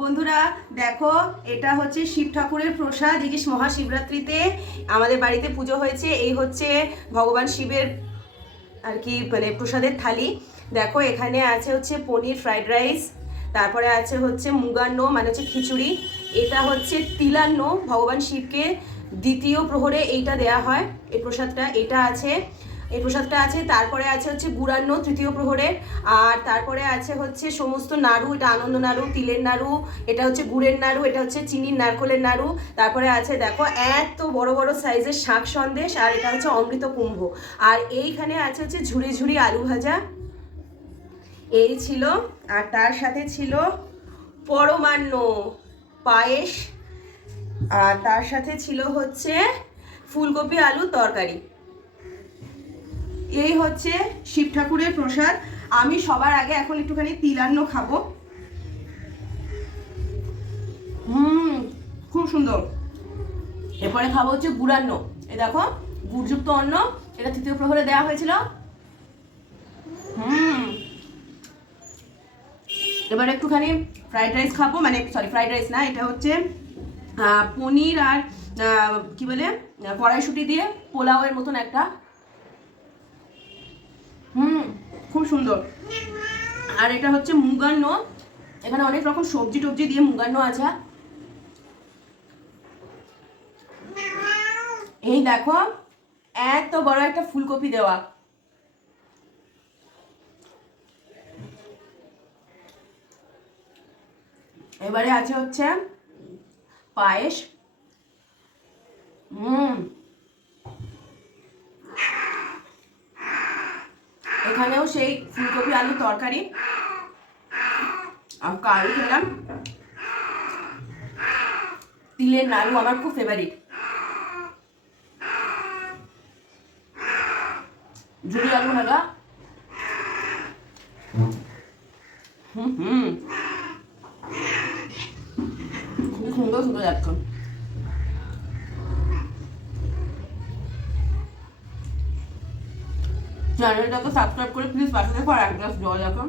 বন্ধুরা দেখো, এটা হচ্ছে শিব ঠাকুরের প্রসাদ। এই যে মহাশিবরাত্রিতে আমাদের বাড়িতে পুজো হয়েছে। এই হচ্ছে ভগবান শিবের আর কি মানে প্রসাদের থালি। দেখো এখানে আছে হচ্ছে পনির ফ্রাইড রাইস, তারপরে আছে হচ্ছে মুগান্ন মানে হচ্ছে খিচুড়ি, এটা হচ্ছে তিলান্ন ভগবান শিবকে দ্বিতীয় প্রহরে এইটা দেয়া হয় এই প্রসাদটা, এটা আছে এই প্রসাদটা আছে। তারপরে আছে হচ্ছে গুড়ান্ন তৃতীয় প্রহরে, আর তারপরে আছে হচ্ছে সমস্ত নাড়ু, এটা আনন্দ নাড়ু, তিলের নাড়ু, এটা হচ্ছে গুড়ের নাড়ু, এটা হচ্ছে চিনির নারকলের নাড়ু। তারপরে আছে দেখো এত বড় বড় সাইজের শাক সন্দেশ, আর এটা হচ্ছে অমৃত কুম্ভ। আর এইখানে আছে হচ্ছে ঝুড়ি ঝুড়ি আলু ভাজা, এই ছিল। আর তার সাথে ছিল পরমান্ন পায়েস, আর তার সাথে ছিল হচ্ছে ফুলকপি আলু তরকারি। এই হচ্ছে শিব ঠাকুরের প্রসাদ। আমি সবার আগে এখন একটুখানি তিলান্ন খাবো। খুব সুন্দর। এরপরে খাবো হচ্ছে গুড়ান্ন। এই দেখো গুড়যুক্ত অন্ন, এটা তৃতীয় প্রহরে দেওয়া হয়েছিল। এবার একটুখানি ফ্রাইড রাইস খাবো, মানে সরি ফ্রাইড রাইস না, এটা হচ্ছে পনির আর কি বলে কড়াইশুঁটি দিয়ে পোলাওয়ের মতন একটা। খুব সুন্দর। আর এটা হচ্ছে মুগান্ন, এখানে অনেক রকম সবজি টবজি দিয়ে মুগান্ন আছে। এই দেখো এত বড় একটা ফুলকপি দেওয়া। এবারে আছে হচ্ছে পায়েস। এখানেও সেই ফুলকপি আলু তরকারি, আর কারু খেলাম তিলের নাড়ু, আমার খুব ফেভারিট। ঝুড়ি আলু ভাজা, খুব সুন্দর সুন্দর যাচ্ছে। চ্যানেলটাকে সাবস্ক্রাইব করে প্লিজ পাশে দেখো, আর এক গ্লাস জল রাখো।